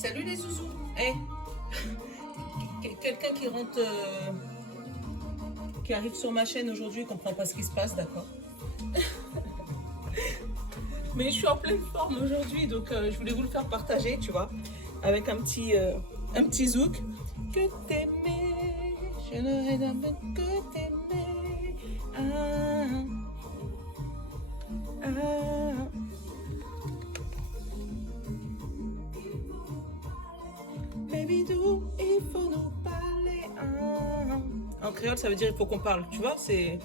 Salut les zouzous. Eh, quelqu'un qui rentre, qui arrive sur ma chaîne aujourd'hui, comprend pas ce qui se passe, d'accord. Mais je suis en pleine forme aujourd'hui, donc je voulais vous le faire partager, tu vois, avec un petit zouk. Que t'aimer, je n'aurais jamais que t'aimer. Ah, ah. Baby do, il faut nous parler. Ah. En créole, ça veut dire il faut qu'on parle, tu vois, c'est...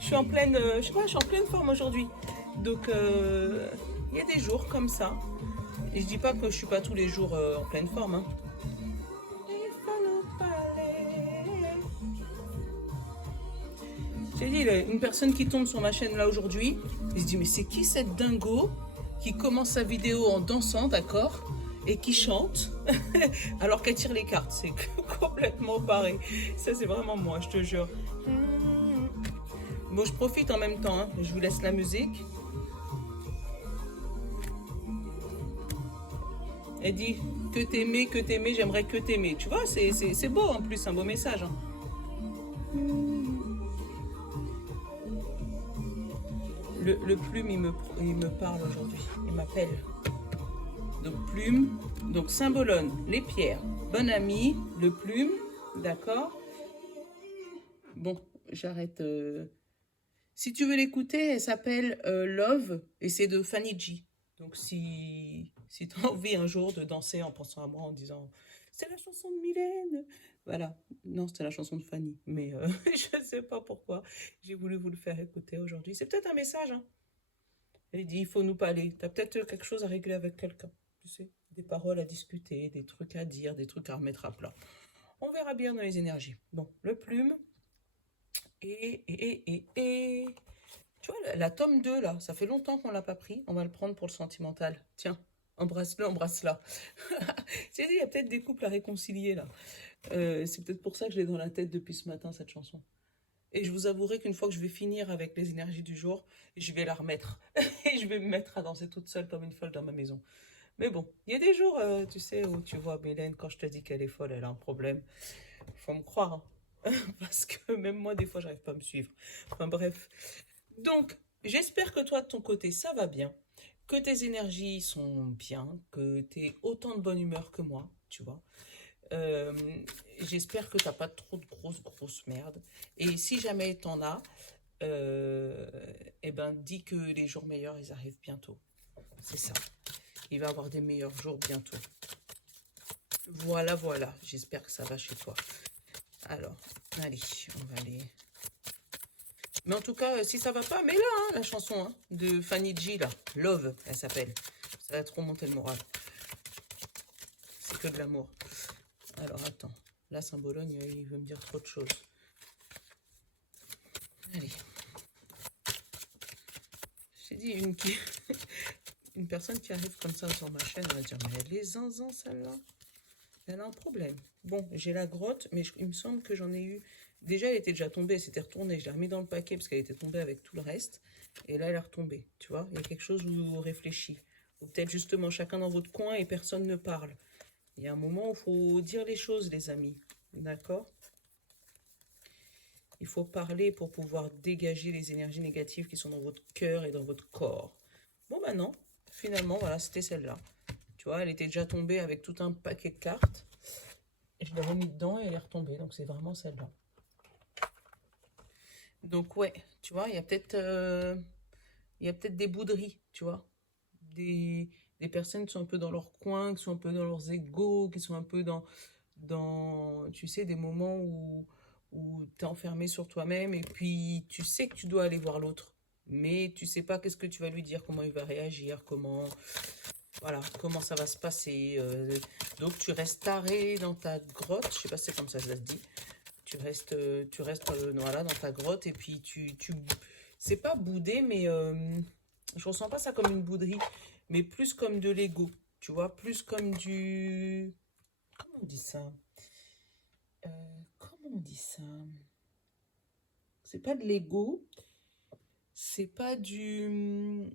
Je suis en pleine, je sais pas, je suis en pleine forme aujourd'hui. Donc, il y a des jours comme ça. Et je dis pas que je suis pas tous les jours en pleine forme. Hein. Il faut nous parler. J'ai dit, une personne qui tombe sur ma chaîne là aujourd'hui, il se dit, mais c'est qui cette dingo qui commence sa vidéo en dansant, d'accord, et qui chante alors qu'elle tire les cartes. C'est complètement pareil. Ça, c'est vraiment moi, je te jure. Bon, je profite en même temps. Hein. Je vous laisse la musique. Elle dit que t'aimer, j'aimerais que t'aimer. Tu vois, c'est beau en plus, un beau message. Hein. Le plume, il me parle aujourd'hui. Il m'appelle. Donc, plume. Donc, symbolone, les pierres. Bonne amie, le plume. D'accord. Bon, j'arrête. Si tu veux l'écouter, elle s'appelle Love et c'est de Fanny G. Donc si tu as envie un jour de danser en pensant à moi en disant c'est la chanson de Mylène, voilà. Non, c'était la chanson de Fanny, mais je ne sais pas pourquoi j'ai voulu vous le faire écouter aujourd'hui. C'est peut-être un message. Hein. Elle dit il faut nous parler. Tu as peut-être quelque chose à régler avec quelqu'un, tu sais, des paroles à discuter, des trucs à dire, des trucs à remettre à plat. On verra bien dans les énergies. Bon, le plume et tu vois, la tome 2, là, ça fait longtemps qu'on l'a pas pris. On va le prendre pour le sentimental. Tiens, embrasse-le, embrasse-la. Il y a peut-être des couples à réconcilier, là. C'est peut-être pour ça que je l'ai dans la tête depuis ce matin, cette chanson. Et je vous avouerai qu'une fois que je vais finir avec les énergies du jour, je vais la remettre. Et je vais me mettre à danser toute seule comme une folle dans ma maison. Mais bon, il y a des jours, tu sais, où tu vois, Mélène, quand je te dis qu'elle est folle, elle a un problème. Faut me croire. Hein. Parce que même moi, des fois, j'arrive pas à me suivre. Enfin bref. Donc, j'espère que toi, de ton côté, ça va bien, que tes énergies sont bien, que tu es autant de bonne humeur que moi, tu vois. Euh, J'espère que t'as pas trop de grosses merdes. Et si jamais t'en as, euh, eh ben, dis que les jours meilleurs, ils arrivent bientôt. C'est ça. Il va y avoir des meilleurs jours bientôt. Voilà, voilà. J'espère que ça va chez toi. Alors, allez, on va aller... Mais en tout cas, si ça va pas, mets-la, hein, la chanson hein, de Fanny G, là. Love, elle s'appelle. Ça va trop monter le moral. C'est que de l'amour. Alors, attends. Là, Saint-Bologne, il veut me dire trop de choses. Allez. J'ai dit, une personne qui arrive comme ça sur ma chaîne, elle va dire, mais elle est zinzin, celle-là. Elle a un problème. Bon, j'ai la grotte, mais il me semble que j'en ai eu... Déjà, elle était déjà tombée, elle s'était retournée. Je l'ai remis dans le paquet parce qu'elle était tombée avec tout le reste. Et là, elle est retombée. Tu vois, il y a quelque chose où vous réfléchissez. Ou peut-être justement chacun dans votre coin et personne ne parle. Il y a un moment où il faut dire les choses, les amis. D'accord? Il faut parler pour pouvoir dégager les énergies négatives qui sont dans votre cœur et dans votre corps. Bon, ben non. Finalement, voilà, c'était celle-là. Tu vois, elle était déjà tombée avec tout un paquet de cartes. Et je l'ai remis dedans et elle est retombée. Donc, c'est vraiment celle-là. Donc, ouais, tu vois, il y a peut-être des bouderies, tu vois. Des personnes qui sont un peu dans leur coin, qui sont un peu dans leurs égos, qui sont un peu tu sais, des moments où tu es enfermé sur toi-même et puis tu sais que tu dois aller voir l'autre. Mais tu sais pas qu'est-ce que tu vas lui dire, comment il va réagir, voilà, comment ça va se passer. Donc tu restes taré dans ta grotte, je sais pas si c'est comme ça que ça se dit. Tu restes voilà, dans ta grotte et puis c'est pas boudé, mais je ressens pas ça comme une bouderie, mais plus comme de l'ego, tu vois, plus comme du... Comment on dit ça? Comment on dit ça? C'est pas de l'ego, c'est pas du...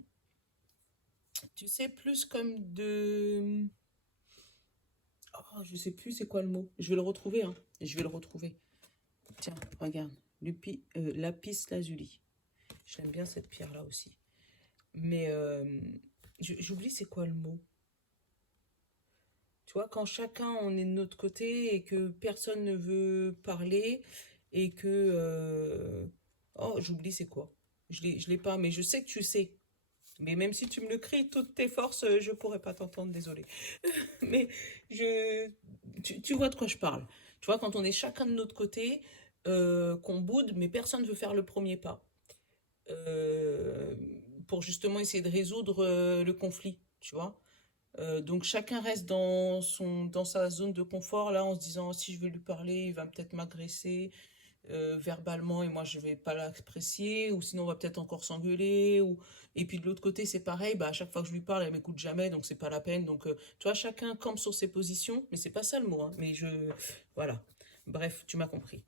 Tu sais, plus comme de... Oh, je sais plus c'est quoi le mot. Je vais le retrouver, hein. Je vais le retrouver. Tiens, regarde. Lapis lazuli. J'aime bien cette pierre-là aussi. Mais j'oublie c'est quoi le mot. Tu vois, quand chacun on est de notre côté et que personne ne veut parler et que... Oh, j'oublie c'est quoi. Je l'ai pas, mais je sais que tu sais. Mais même si tu me le cries, toutes tes forces, je pourrais pas t'entendre, désolé. Mais je, tu vois de quoi je parle. Tu vois, quand on est chacun de notre côté, qu'on boude, mais personne ne veut faire le premier pas. euh, pour justement essayer de résoudre le conflit, tu vois. Donc chacun reste dans sa zone de confort, là, en se disant, si je vais lui parler, il va peut-être m'agresser verbalement et moi je vais pas l'apprécier, ou sinon on va peut-être encore s'engueuler, ou... Et puis de l'autre côté c'est pareil, bah, à chaque fois que je lui parle elle m'écoute jamais, donc c'est pas la peine. Donc tu vois, chacun campe sur ses positions, mais c'est pas ça le mot, hein, mais je... Voilà, bref, tu m'as compris.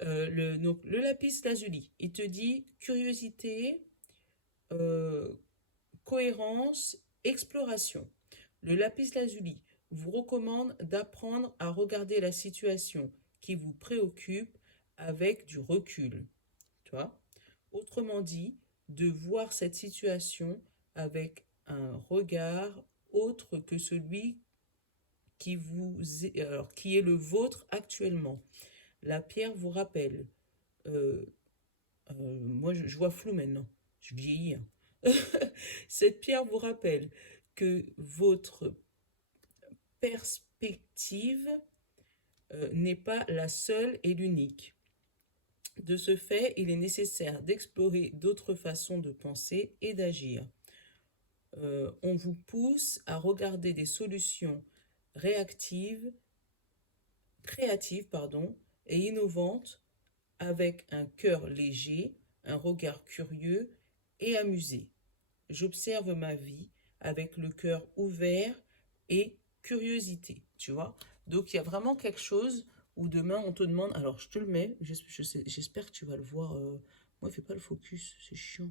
Donc, le lapis lazuli, il te dit curiosité, euh, cohérence, exploration. Le lapis lazuli vous recommande d'apprendre à regarder la situation qui vous préoccupe avec du recul. Tu vois? Autrement dit, de voir cette situation avec un regard autre que celui qui est le vôtre actuellement. La pierre vous rappelle. euh, moi, je vois flou maintenant. Je vieillis, hein. Cette pierre vous rappelle que votre perspective n'est pas la seule et l'unique. De ce fait, il est nécessaire d'explorer d'autres façons de penser et d'agir. On vous pousse à regarder des solutions réactives, créatives, pardon, et innovantes avec un cœur léger, un regard curieux et amusé. J'observe ma vie avec le cœur ouvert et curiosité, tu vois. Donc il y a vraiment quelque chose où demain on te demande, alors je te le mets, j'espère que tu vas le voir. Moi, il fait pas le focus, c'est chiant.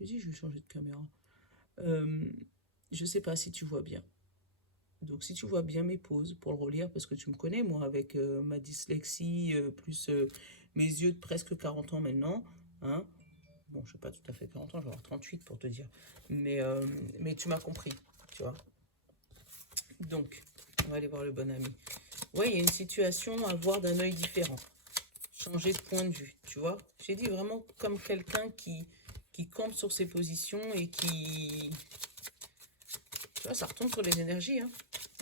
Je dis, je vais changer de caméra. Euh, je sais pas si tu vois bien. Donc si tu vois bien mes pauses pour le relire, parce que tu me connais, moi, avec ma dyslexie, plus mes yeux de presque 40 ans maintenant, hein. Bon, je sais pas tout à fait 40 ans, je vais avoir 38 pour te dire. Mais, euh, mais tu m'as compris, tu vois. Donc, on va aller voir le bon ami. Ouais, il y a une situation à voir d'un œil différent. Changer de point de vue, tu vois. J'ai dit vraiment comme quelqu'un qui campe sur ses positions et qui... Tu vois, ça retombe sur les énergies, hein.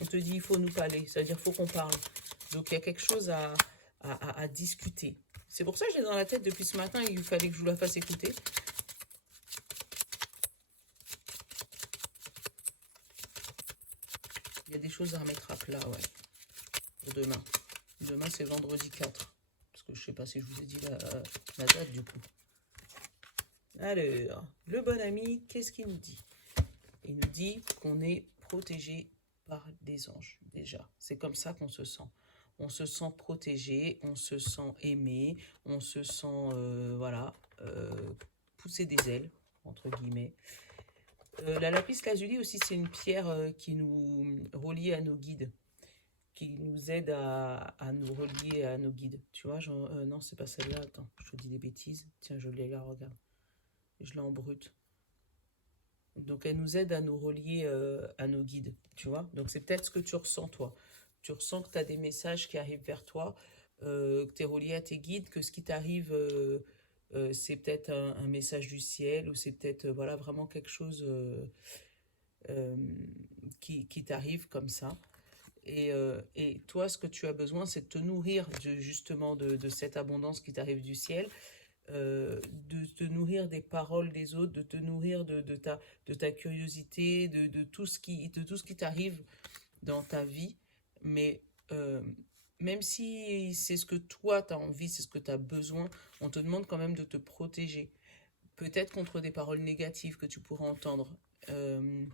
On te dit, il faut nous parler, c'est-à-dire il faut qu'on parle. Donc, il y a quelque chose à discuter. C'est pour ça que j'ai dans la tête depuis ce matin, il fallait que je vous la fasse écouter. Il y a des choses à remettre à plat, ouais, pour demain. Demain, c'est vendredi 4. Parce que je sais pas si je vous ai dit la date, du coup. Alors, le bon ami, qu'est-ce qu'il nous dit? Il nous dit qu'on est protégé par des anges, déjà. C'est comme ça qu'on se sent. On se sent protégé, on se sent aimé, on se sent, voilà, pousser des ailes, entre guillemets. La lapis lazuli aussi, c'est une pierre qui nous relie à nos guides, qui nous aide à nous relier à nos guides. Tu vois, genre, non, c'est pas celle-là, attends, je te dis des bêtises. Tiens, je l'ai là, regarde. Je l'ai en brut. Donc, elle nous aide à nous relier à nos guides, tu vois. Donc, c'est peut-être ce que tu ressens, toi. Tu ressens que tu as des messages qui arrivent vers toi, que tu es relié à tes guides, que ce qui t'arrive, c'est peut-être un message du ciel, ou c'est peut-être, voilà, vraiment quelque chose euh, qui t'arrive comme ça. Et toi, ce que tu as besoin, c'est de te nourrir justement de cette abondance qui t'arrive du ciel, de te nourrir des paroles des autres, de te nourrir de ta curiosité, de tout ce qui t'arrive dans ta vie. Mais même si c'est ce que toi, tu as envie, c'est ce que tu as besoin, on te demande quand même de te protéger. Peut-être contre des paroles négatives que tu pourras entendre. Euh,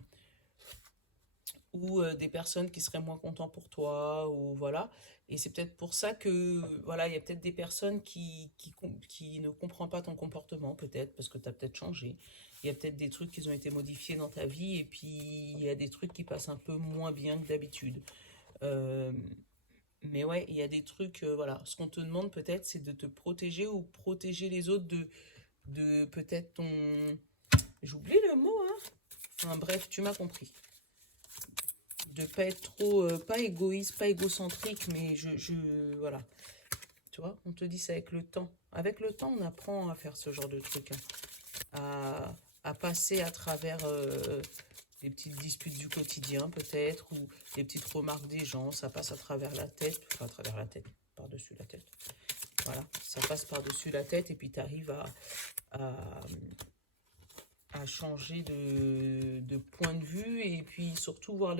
ou des personnes qui seraient moins contents pour toi, ou voilà. Et c'est peut-être pour ça que, voilà, il y a peut-être des personnes qui ne comprennent pas ton comportement, peut-être, parce que tu as peut-être changé. Il y a peut-être des trucs qui ont été modifiés dans ta vie, et puis il y a des trucs qui passent un peu moins bien que d'habitude. Euh, mais ouais, il y a des trucs, voilà. Ce qu'on te demande peut-être, c'est de te protéger ou protéger les autres de peut-être ton... J'oublie le mot, hein. Enfin, bref, tu m'as compris. De pas être trop, pas égoïste, pas égocentrique, mais voilà. Tu vois, on te dit ça avec le temps. Avec le temps, on apprend à faire ce genre de truc, hein. À passer à travers des petites disputes du quotidien, peut-être, ou des petites remarques des gens. Ça passe à travers la tête, enfin à travers la tête, par-dessus la tête. Voilà, ça passe par-dessus la tête et puis tu arrives à, à changer de point de vue et puis surtout voir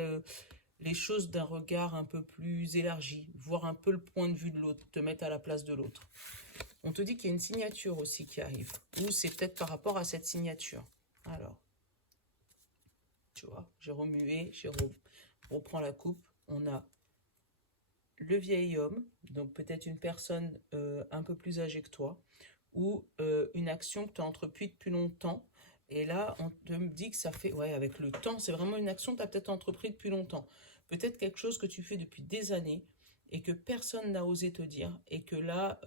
les choses d'un regard un peu plus élargi, voir un peu le point de vue de l'autre, te mettre à la place de l'autre. On te dit qu'il y a une signature aussi qui arrive, ou c'est peut-être par rapport à cette signature. Alors, tu vois, j'ai remué, reprends la coupe, on a le vieil homme, donc peut-être une personne un peu plus âgée que toi, ou une action que tu as entreprise depuis longtemps. Et là, on te dit que ça fait, ouais, avec le temps, c'est vraiment une action que tu as peut-être entreprise depuis longtemps. Peut-être quelque chose que tu fais depuis des années et que personne n'a osé te dire. Et que là,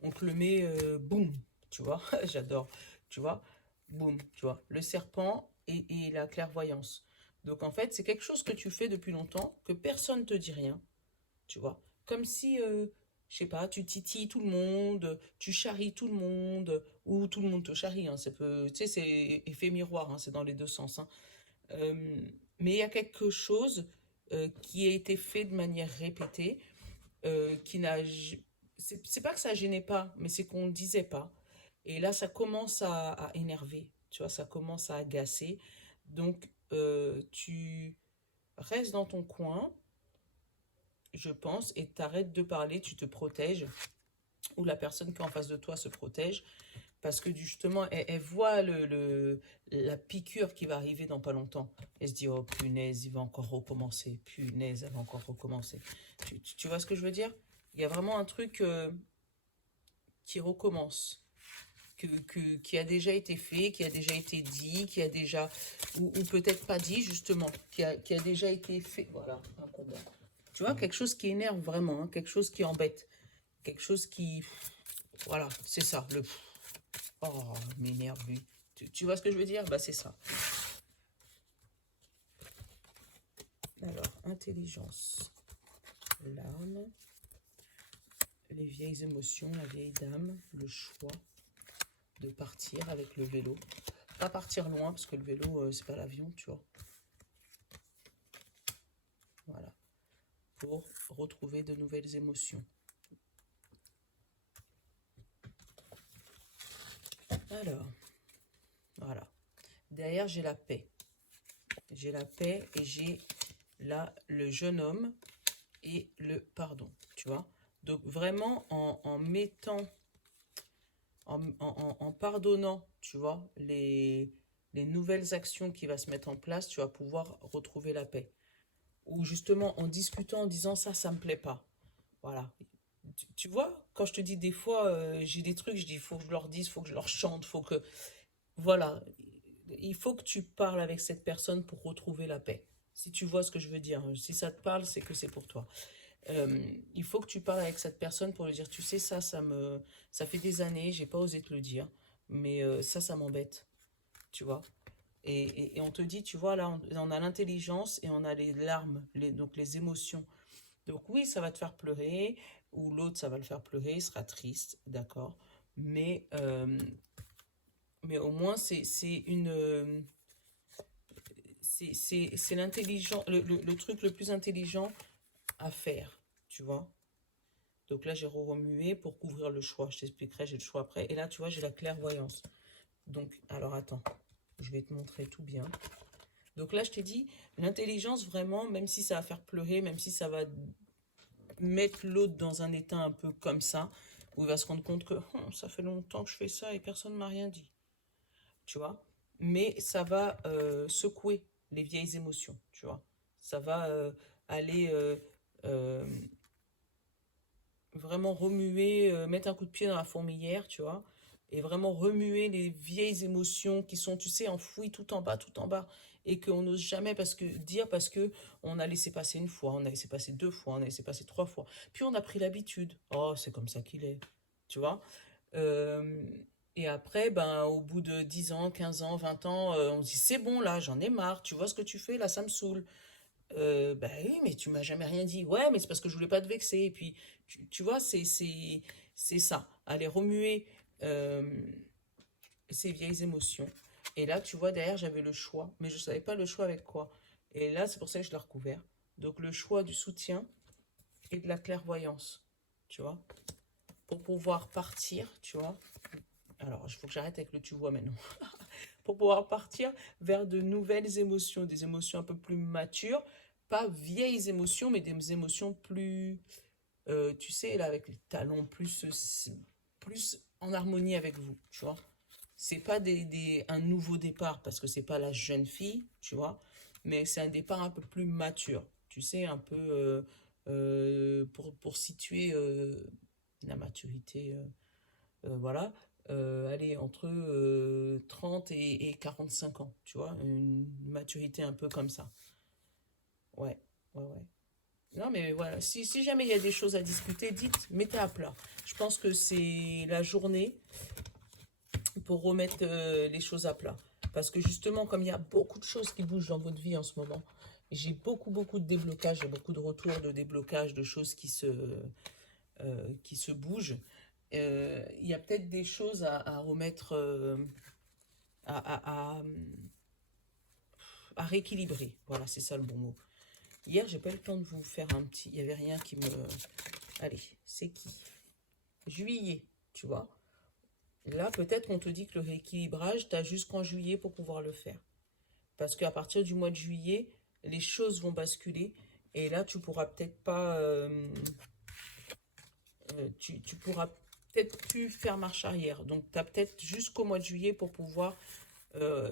on te le met, boum, tu vois, j'adore, tu vois, boum, tu vois, le serpent et la clairvoyance. Donc en fait, c'est quelque chose que tu fais depuis longtemps, que personne ne te dit rien, tu vois. Comme si, je sais pas, tu titilles tout le monde, tu charries tout le monde, ou tout le monde te charrie, hein, tu sais, c'est effet miroir, hein, c'est dans les deux sens, hein. Euh, mais il y a quelque chose qui a été fait de manière répétée, qui n'a... C'est pas que ça gênait pas, mais c'est qu'on ne disait pas. Et là, ça commence à énerver, tu vois, ça commence à agacer. Donc, tu restes dans ton coin, je pense, et t'arrêtes de parler, tu te protèges, ou la personne qui est en face de toi se protège, parce que justement, elle voit la piqûre qui va arriver dans pas longtemps. Elle se dit, oh punaise, il va encore recommencer, punaise, elle va encore recommencer. Tu vois ce que je veux dire? Il y a vraiment un truc qui recommence. Qui a déjà été fait, qui a déjà été dit, qui a déjà, ou peut-être pas dit justement, qui a déjà été fait. Voilà, un combat. Tu vois, quelque chose qui énerve vraiment, hein, quelque chose qui embête, quelque chose qui... Voilà, c'est ça, le... Oh, m'énerve lui. Tu vois ce que je veux dire? Bah c'est ça. Alors, intelligence, larmes, les vieilles émotions, la vieille dame, le choix de partir avec le vélo. Pas partir loin, parce que le vélo, c'est pas l'avion, tu vois. Voilà. Pour retrouver de nouvelles émotions. Alors, voilà. Derrière, j'ai la paix. J'ai la paix et j'ai là le jeune homme et le pardon, tu vois. Donc vraiment en mettant, en pardonnant, tu vois, les nouvelles actions qui va se mettre en place, tu vas pouvoir retrouver la paix. Ou justement en discutant, en disant ça me plaît pas. Voilà. Tu vois, quand je te dis des fois, j'ai des trucs, je dis, il faut que je leur dise, il faut que je leur chante, faut que... Voilà, il faut que tu parles avec cette personne pour retrouver la paix. Si tu vois ce que je veux dire, si ça te parle, c'est que c'est pour toi. Il faut que tu parles avec cette personne pour lui dire, tu sais, ça fait des années, j'ai pas osé te le dire, mais ça m'embête, tu vois. Et on te dit, tu vois, là, on a l'intelligence et on a les larmes, donc les émotions. Donc oui, ça va te faire pleurer, ou l'autre, ça va le faire pleurer, il sera triste, d'accord. Mais, euh, mais au moins, c'est une... c'est l'intelligent, le truc le plus intelligent à faire, tu vois. Donc là, j'ai remué pour couvrir le choix. Je t'expliquerai, j'ai le choix après. Et là, tu vois, j'ai la clairvoyance. Donc, alors attends, je vais te montrer tout bien. Donc là, je t'ai dit, l'intelligence, vraiment, même si ça va faire pleurer, même si ça va mettre l'autre dans un état un peu comme ça, où il va se rendre compte que ça fait longtemps que je fais ça et personne ne m'a rien dit. Tu vois. Mais ça va secouer les vieilles émotions, tu vois. Ça va aller euh, vraiment remuer, mettre un coup de pied dans la fourmilière, tu vois, et vraiment remuer les vieilles émotions qui sont, tu sais, enfouies tout en bas, et qu'on n'ose jamais dire parce que on a laissé passer une fois, on a laissé passer deux fois, on a laissé passer trois fois, puis on a pris l'habitude. Oh, c'est comme ça qu'il est, tu vois. Euh, et après, ben, au bout de 10 ans, 15 ans, 20 ans, on se dit, c'est bon, là, j'en ai marre, tu vois ce que tu fais, là, ça me saoule. Bah oui, mais tu m'as jamais rien dit. Ouais, mais c'est parce que je voulais pas te vexer. Et puis, tu vois, c'est ça. Aller remuer euh, ces vieilles émotions. Et là, tu vois, derrière, j'avais le choix, mais je savais pas le choix avec quoi. Et là, c'est pour ça que je l'ai recouvert. Donc, le choix du soutien et de la clairvoyance, tu vois, pour pouvoir partir, tu vois. Alors, il faut que j'arrête avec le tu vois maintenant. Pour pouvoir partir vers de nouvelles émotions, des émotions un peu plus matures, pas vieilles émotions, mais des émotions plus, tu sais, là, avec les talons plus en harmonie avec vous, tu vois. C'est pas un nouveau départ, parce que c'est pas la jeune fille, tu vois, mais c'est un départ un peu plus mature, tu sais, un peu pour situer la maturité. Voilà, allez, entre 30 et 45 ans, tu vois, une maturité un peu comme ça. Ouais, ouais. Non, mais voilà, si jamais il y a des choses à discuter, dites, mettez à plat. Je pense que c'est la journée pour remettre les choses à plat. Parce que justement, comme il y a beaucoup de choses qui bougent dans votre vie en ce moment, j'ai beaucoup de déblocages, j'ai beaucoup de retours de déblocage, de choses qui se bougent. Il y a peut-être des choses à remettre, à, à, à, à rééquilibrer. Voilà, c'est ça le bon mot. Hier, j'ai pas eu le temps de vous faire un petit. Il y avait rien qui me. Allez, c'est qui? Juillet, tu vois. Là, peut-être qu'on te dit que le rééquilibrage, tu as jusqu'en juillet pour pouvoir le faire. Parce qu'à partir du mois de juillet, les choses vont basculer. Et là, tu pourras peut-être pas. Tu pourras peut-être plus faire marche arrière. Donc, tu as peut-être jusqu'au mois de juillet pour pouvoir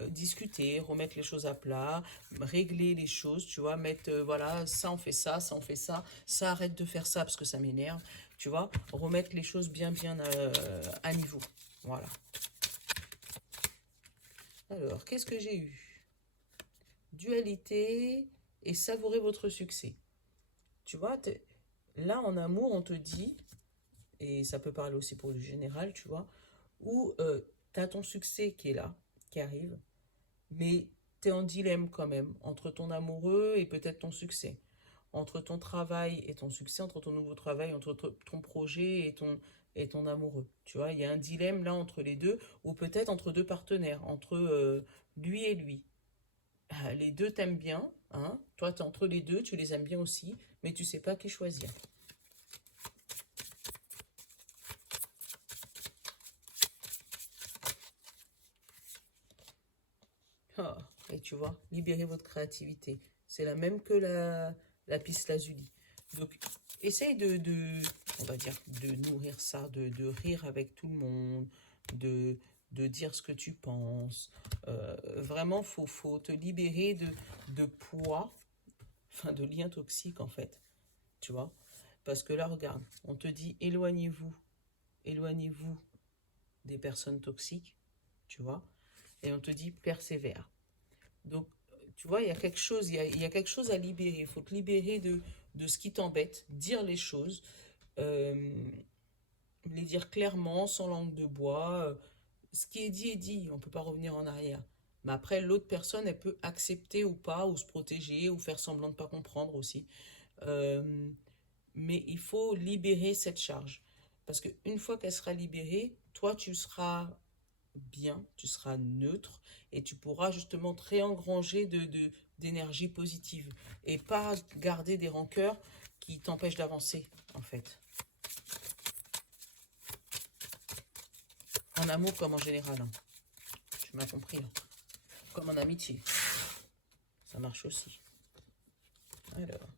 discuter, remettre les choses à plat, régler les choses, tu vois, mettre, voilà, ça on fait ça arrête de faire ça parce que ça m'énerve, tu vois, remettre les choses bien à niveau. Voilà. Alors, qu'est-ce que j'ai eu? Dualité et savourer votre succès. Tu vois, là en amour, on te dit, et ça peut parler aussi pour le général, tu vois, où tu as ton succès qui est là, qui arrive, mais tu es en dilemme quand même entre ton amoureux et peut-être ton succès, entre ton travail et ton succès, entre ton nouveau travail, entre ton projet et ton amoureux. Tu vois, il y a un dilemme là entre les deux, ou peut-être entre deux partenaires, entre lui et lui. Ah, les deux t'aiment bien, hein? Toi, tu es entre les deux, tu les aimes bien aussi, mais tu sais pas qui choisir. Ah, et tu vois, libérez votre créativité. C'est la même que la piste lazuli. Donc, essaye on va dire, de nourrir ça, de rire avec tout le monde, de, de dire ce que tu penses. Vraiment, faut te libérer de poids, enfin de liens toxiques en fait, tu vois. Parce que là, regarde, on te dit éloignez-vous des personnes toxiques, tu vois, et on te dit persévère. Donc, tu vois, il y a quelque chose à libérer. Il faut te libérer de ce qui t'embête, dire les choses, euh, les dire clairement, sans langue de bois. Ce qui est dit, on ne peut pas revenir en arrière. Mais après, l'autre personne, elle peut accepter ou pas, ou se protéger, ou faire semblant de ne pas comprendre aussi. Euh, mais il faut libérer cette charge. Parce qu'une fois qu'elle sera libérée, toi, tu seras bien, tu seras neutre et tu pourras justement te réengranger d'énergie positive et pas garder des rancœurs qui t'empêchent d'avancer en fait. En amour comme en général, hein. Tu m'as compris, hein. Comme en amitié, ça marche aussi. Alors,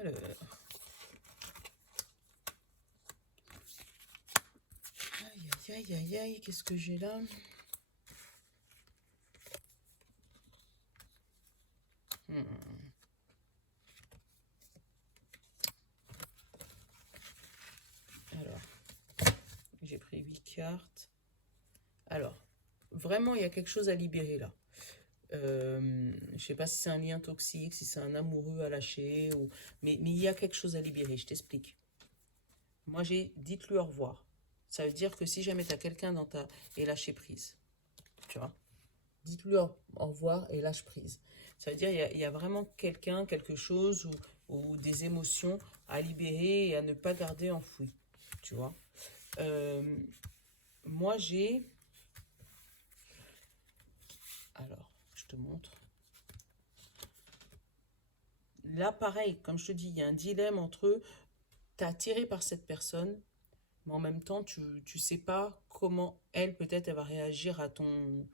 alors, Aïe, aïe, aïe, qu'est-ce que j'ai là? Alors, j'ai pris 8 cartes. Alors, vraiment, il y a quelque chose à libérer là. Je sais pas si c'est un lien toxique, si c'est un amoureux à lâcher, mais il y a quelque chose à libérer, je t'explique. Moi, j'ai dites-lui au revoir. Ça veut dire que si jamais tu as quelqu'un dans ta... et lâcher prise, tu vois, dites-lui au revoir et lâche prise. Ça veut dire il y a vraiment quelqu'un, quelque chose ou des émotions à libérer et à ne pas garder enfouies, tu vois. Moi, j'ai... Alors, je te montre. Là, pareil, comme je te dis, il y a un dilemme entre t'es attiré par cette personne, mais en même temps, tu sais pas comment elle, peut-être, elle va réagir à ton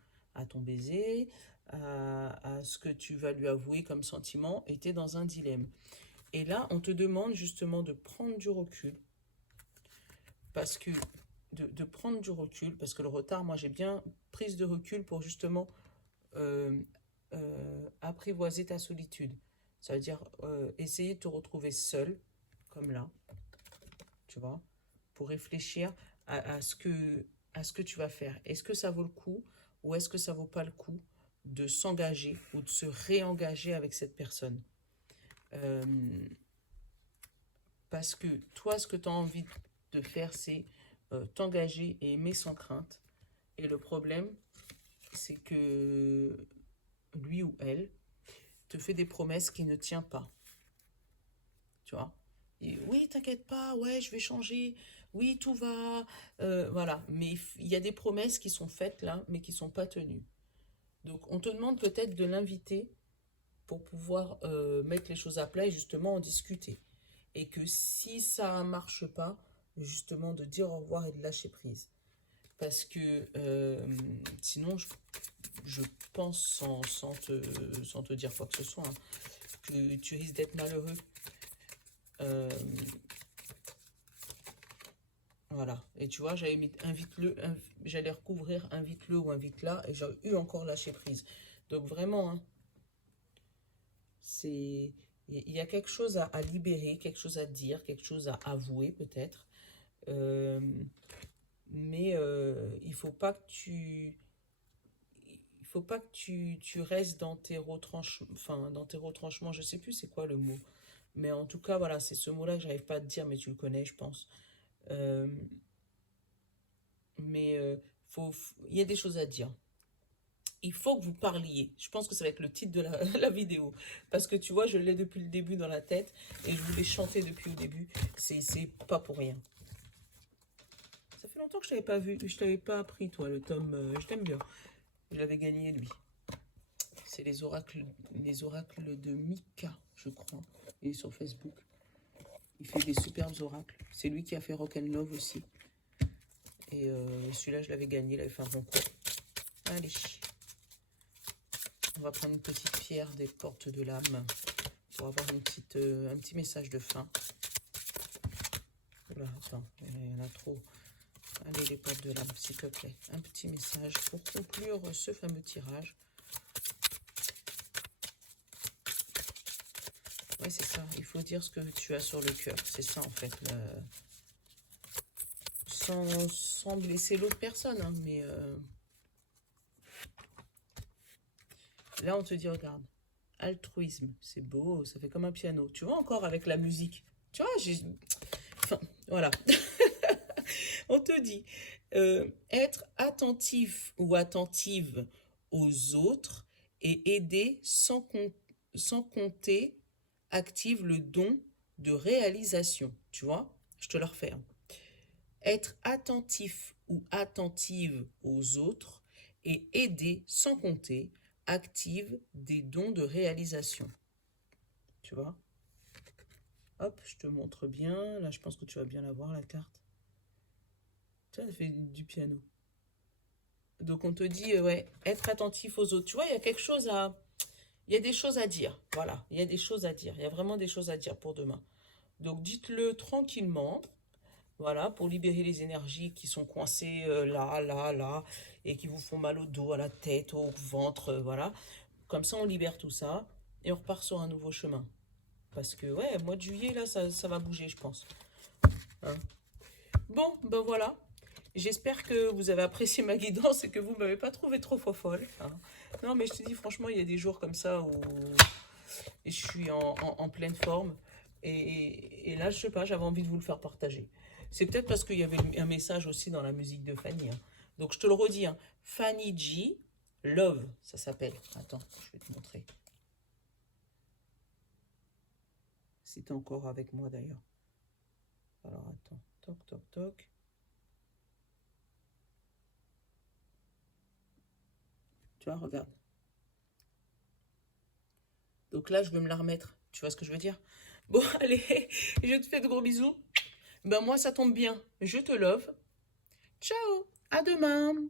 baiser, à ce que tu vas lui avouer comme sentiment, et t'es dans un dilemme. Et là, on te demande justement de prendre du recul, parce que de prendre du recul, parce que le retard, moi j'ai bien prise de recul pour justement euh, apprivoiser ta solitude. Ça veut dire essayer de te retrouver seul, comme là, tu vois, pour réfléchir à ce que tu vas faire. Est-ce que ça vaut le coup ou est-ce que ça vaut pas le coup de s'engager ou de se réengager avec cette personne? Euh, Parce que toi, ce que tu as envie de faire, c'est t'engager et aimer sans crainte. Et le problème, c'est que lui ou elle te fait des promesses qui ne tiennent pas. Tu vois? Et oui, t'inquiète pas, ouais, je vais changer. Oui, tout va. Voilà. Mais il y a des promesses qui sont faites là, mais qui ne sont pas tenues. Donc, on te demande peut-être de l'inviter pour pouvoir mettre les choses à plat et justement en discuter. Et que si ça ne marche pas, justement de dire au revoir et de lâcher prise. Parce que sinon, je pense, sans te dire quoi que ce soit, hein, que tu risques d'être malheureux. Euh, voilà. Et tu vois, j'avais mis invite-le, j'allais recouvrir invite-le ou invite-la, et j'ai eu encore lâché prise. Donc vraiment, hein, c'est... Il y a quelque chose à libérer, quelque chose à dire, quelque chose à avouer peut-être. Euh, mais il faut pas que tu restes dans tes retranchements, enfin dans tes retranchements, je sais plus c'est quoi le mot. Mais en tout cas, voilà, c'est ce mot-là que j'arrive pas à te dire, mais tu le connais, je pense. Euh, mais il y a des choses à dire. Il faut que vous parliez. Je pense que ça va être le titre de la vidéo. Parce que tu vois, je l'ai depuis le début dans la tête et je voulais chanter depuis le début. C'est pas pour rien. Ça fait longtemps que je t'avais pas vu, je t'avais pas appris, toi, le tome. Je t'aime bien. Je l'avais gagné, lui. C'est les oracles de Mika, je crois. Il est sur Facebook. Il fait des superbes oracles. C'est lui qui a fait Rock and Love aussi. Et celui-là, je l'avais gagné, il avait fait un concours. Allez. On va prendre une petite pierre des portes de l'âme pour avoir un petit message de fin. Oula, attends, il y en a trop. Allez, les portes de l'âme, s'il te plaît. Un petit message pour conclure ce fameux tirage. Ouais, c'est ça. Il faut dire ce que tu as sur le cœur. C'est ça, en fait. Sans blesser l'autre personne, hein, mais... Là, on te dit, regarde, altruisme, c'est beau, ça fait comme un piano. Tu vois, encore avec la musique. Tu vois, enfin, voilà. On te dit, être attentif ou attentive aux autres et aider sans compter active le don de réalisation. Tu vois, je te le refais, hein. Être attentif ou attentive aux autres et aider sans compter active des dons de réalisation. Tu vois? Hop, je te montre bien. Là, je pense que tu vas bien la voir, la carte. Tu vois, elle fait du piano. Donc, on te dit, ouais, être attentif aux autres. Tu vois, il y a quelque chose à... Il y a des choses à dire. Voilà, il y a des choses à dire. Il y a vraiment des choses à dire pour demain. Donc, dites-le tranquillement. Voilà, pour libérer les énergies qui sont coincées là, là, là, et qui vous font mal au dos, à la tête, au ventre, voilà. Comme ça, on libère tout ça et on repart sur un nouveau chemin. Parce que, ouais, mois de juillet, là, ça va bouger, je pense. Hein. Bon, ben voilà. J'espère que vous avez apprécié ma guidance et que vous ne m'avez pas trouvé trop fofolle. Hein. Non, mais je te dis, franchement, il y a des jours comme ça où je suis en pleine forme. Et là, je sais pas, j'avais envie de vous le faire partager. C'est peut-être parce qu'il y avait un message aussi dans la musique de Fanny. Hein. Donc, je te le redis, hein. Fanny G, Love, ça s'appelle. Attends, je vais te montrer. Si t'es encore avec moi d'ailleurs. Alors, attends. Toc, toc, toc. Tu vois, regarde. Donc là, je vais me la remettre. Tu vois ce que je veux dire? Bon, allez, je te fais de gros bisous. Ben moi, ça tombe bien. Je te love. Ciao, à demain.